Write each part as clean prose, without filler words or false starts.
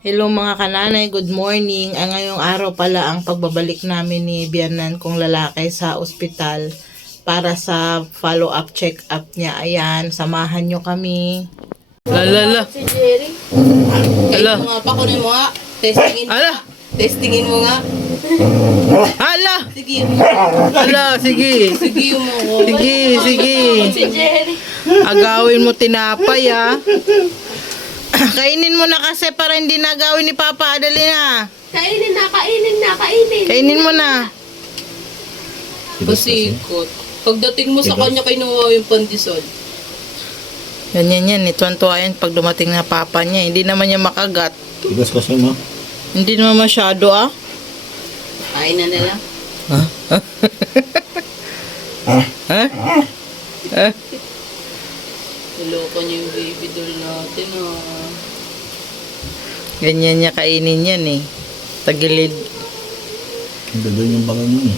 Hello mga kananay, good morning. Ngayong araw pala ang pagbabalik namin ni biyanan kong lalaki sa ospital para sa follow-up check-up niya. Ayan, samahan nyo kami. Lala. Si Jerry. Ala. Ito nga, pakunin mo nga. Testingin mo. Ala. Testingin mo nga. Hala! Sige. Hala, sige. Sige mo ko. Sige. Si Jerry. Agawin mo tinapay Kainin mo na kasi para hindi nagawin ni Papa. Dali na. Kainin na. Kainin mo na. Pasikot. Pagdating mo sa kanya, kinuha yung pandesal. Ganyan yan. Ituwan-tuwa yan pag dumating na Papa niya. Hindi naman niya makagat. Tigas kasi mo. Hindi naman masyado Kain na nila. Ha? Niloko niya yung baby doll natin Ganyan niya kainin yan Tagilid. Ang doon yung bangang mo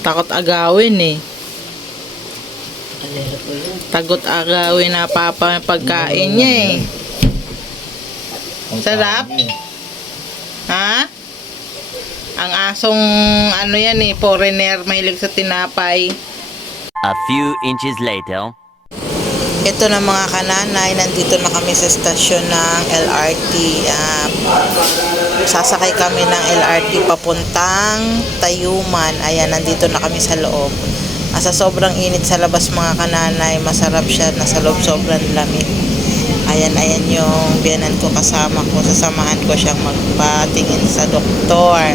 Takot agawin Alera po yan. Tagot agawin na Papa ang pagkain niya Sarap? Ha? Ang asong yan foreigner, mahilig sa tinapay. A few inches later. Ito na mga kananay, nandito na kami sa stasyon ng LRT. Sasakay kami ng LRT papuntang Tayuman. Ayan, nandito na kami sa loob. Sa sobrang init sa labas mga kananay, masarap siya. Nasa loob sobrang lamig. Ayan yung biyanan ko kasama ko. Sasamahan ko siyang magpatingin sa doktor.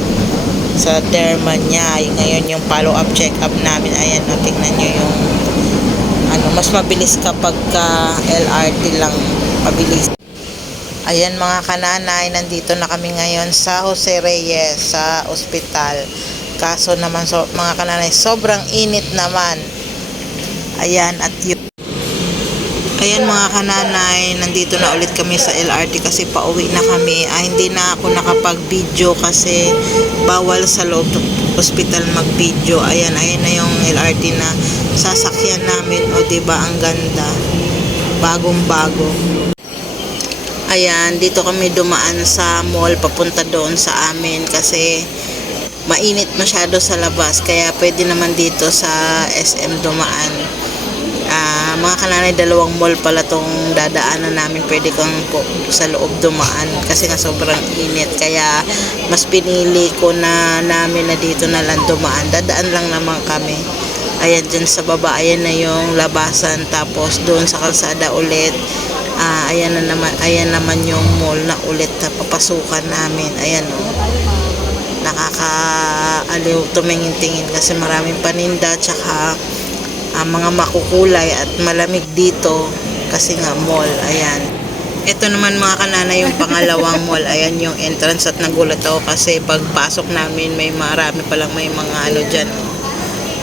Sa derma niya. Ngayon yung follow-up check-up namin. Ayan, tingnan nyo yung mas mabilis kapag LRT lang mabilis. Ayan mga kananay, nandito na kami ngayon sa Jose Reyes sa ospital. Kaso naman mga kananay, sobrang init naman. Ayan Ayan mga kananay, nandito na ulit kami sa LRT kasi pauwi na kami. Hindi na ako nakapag-video kasi bawal sa loob ng ospital mag-video. Ayan na yung LRT na sasakyan namin. O diba ang ganda, bagong-bago. Ayan, dito kami dumaan sa mall papunta doon sa amin kasi mainit masyado sa labas. Kaya pwede naman dito sa SM dumaan. Mga kananay, dalawang mall pala tong dadaanan namin. Pwede kang sa loob dumaan kasi nga sobrang init. Kaya mas pinili ko na namin na dito na lang dumaan. Dadaan lang naman kami. Ayan dyan sa baba, ayan na yung labasan. Tapos doon sa kalsada ulit. Ayan naman yung mall na ulit na papasukan namin. Ayan nakakaaliw tumingin-tingin kasi maraming paninda tsaka mga makukulay at malamig dito kasi nga mall. Ayan, ito naman mga kanana yung pangalawang mall. Ayan yung entrance at nagulat ako kasi pagpasok namin may marami palang may mga dyan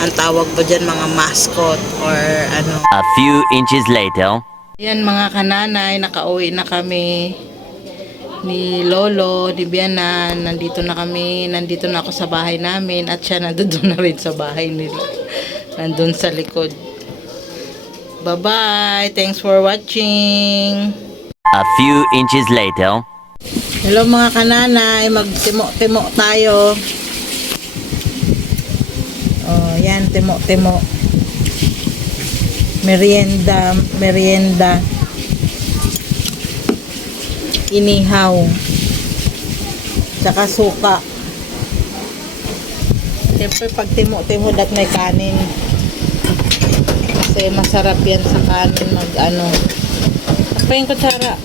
ang tawag ba dyan, mga mascot or A few inches later. Ayan mga kananay, nakauwi na kami ni Lolo, ni Bianan. Nandito na ako sa bahay namin at siya nandun na rin sa bahay nila. Nandun sa likod. Bye-bye. Thanks for watching. A few inches later. Hello mga kananay. Magtimo-timo tayo. Yan. Timo-timo. Merienda. Inihaw. Tsaka suka. Siyempre pag timo-timo dat may kanin. Kasi masarap yan sa kanin pa yung kutsara.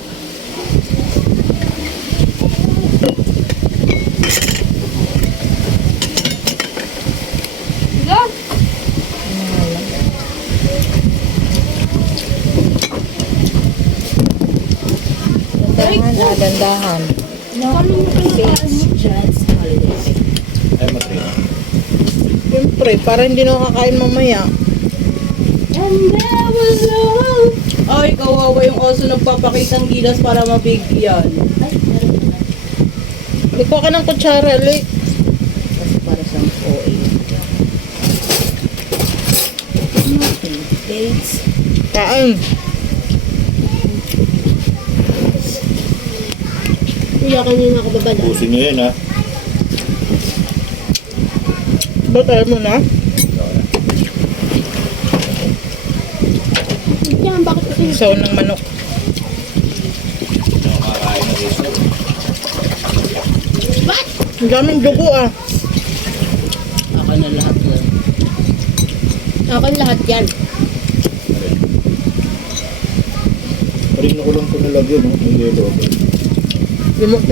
Dandahan. Ay, matri. Siyempre, para hindi na kakain mamaya. Ay, kawawa yung oso nagpapakitang gilas para mabigyan. Liko ka ng kutsara, Lik. Kasi para siyang OA. Dates. Kain. Hindi ako kanina ako babala. Pusin nyo yan ha. Ba't ayaw mo na? Yan, bakit kasi Isaw ng manok. Nakakain na gusto. What? Ang daming dugo ah. Ako na lahat yan. Akin lahat yan. Parin na ko lang ito nalagyan, no? May yelo. Timok.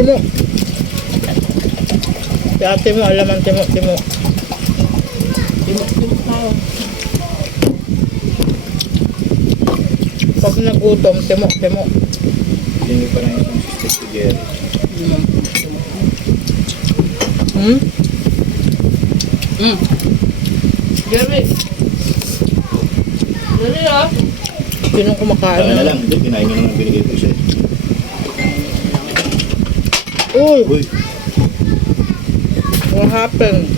Si ate mo, alam ang timok. Timok tayo. Pag nagutom, timok. Hindi pa na yung sister si Jerry. Hmm? Jerry. Jerry ah. Sinong kumakain Saka na lang, hindi, kinain nyo naman binigay ko siya. Uy, Uy, what happened?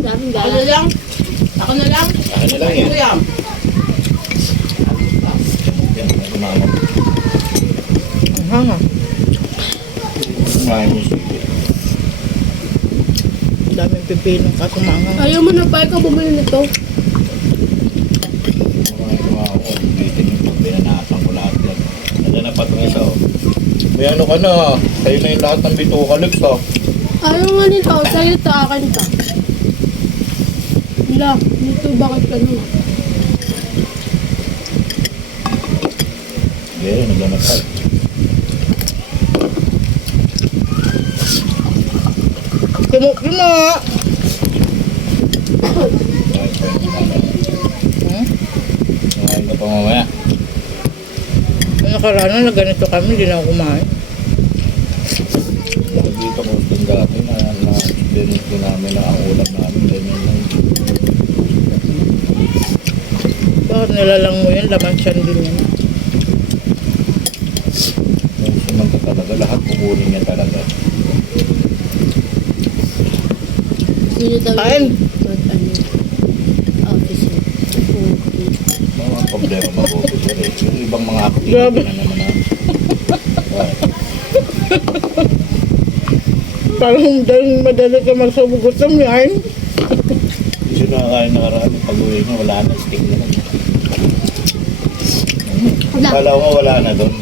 Daming Ako gala. na lang. Ako na lang. saka na lang yan. Kuya. Yan, kumamot. Ang hanga. Kumain mo sige. Daming pipinong kasumangang. Ayaw mo na pa ikaw bumili nito. Kumain ako. Bitin yung pag binanatan ko lahat yan. Nandiyan na pa itong isa, oh. May ano ka na, sa'yo na yung lahat ng bituka, Lips, oh. Ayaw nga nito. Sa'yo to, akin to. Wala, dito bakit ano? Jerry, naglanap ka. Timok. Hmm? Kumain ka pa mamaya. Nung nakaraan na ganito kami, hindi na ako kumain. Dito ko itong dati na experience ko namin na ang ulam namin, ganyan lang. Bakit nilalang mo yun? Laman siyan din yun. Yung sumanta talaga, lahat kukunin niya talaga. Sino daw Kain. officer. Okay. Mga problema mag-officer eh. Yung ibang mga activity Grabe. na naman na. Parang dahil madali ka magsubugutom yan. Hindi siya nakakain nakaraan. Pag-uwi niya, wala na. Stick na lang. Wala. Kala ko nga wala na doon.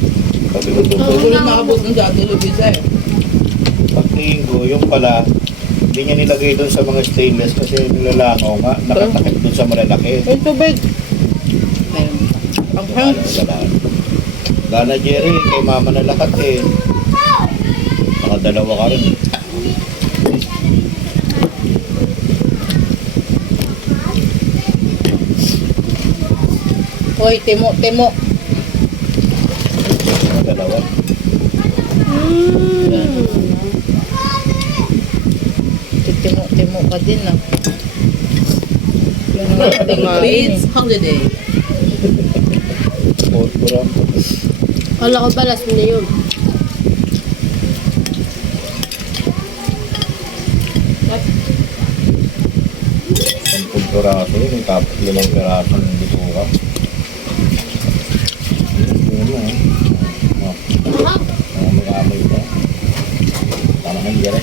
Sabi ko doon. Hindi na makabot ng dati Lubisa eh. Pagtingin ko, yung pala, hindi niya nilagay doon sa mga stainless kasi nilalangaw nga. Nakatakip doon sa malalaki. Ay, tubig. Meron. Ang hang. Gana Jerry, kay mama na lahat eh. Nakadalawa ka rin. Hoy, timo. Nakadalawa. Timo ka din ah. Yan ang ating kain It's holiday. Purpura. Kala ko ba last na yun? Sampung piraso yun, tapos 5 piraso ng bituka. Yun na eh. Oh, Mahal. may amoy pa. Tama na Jerry.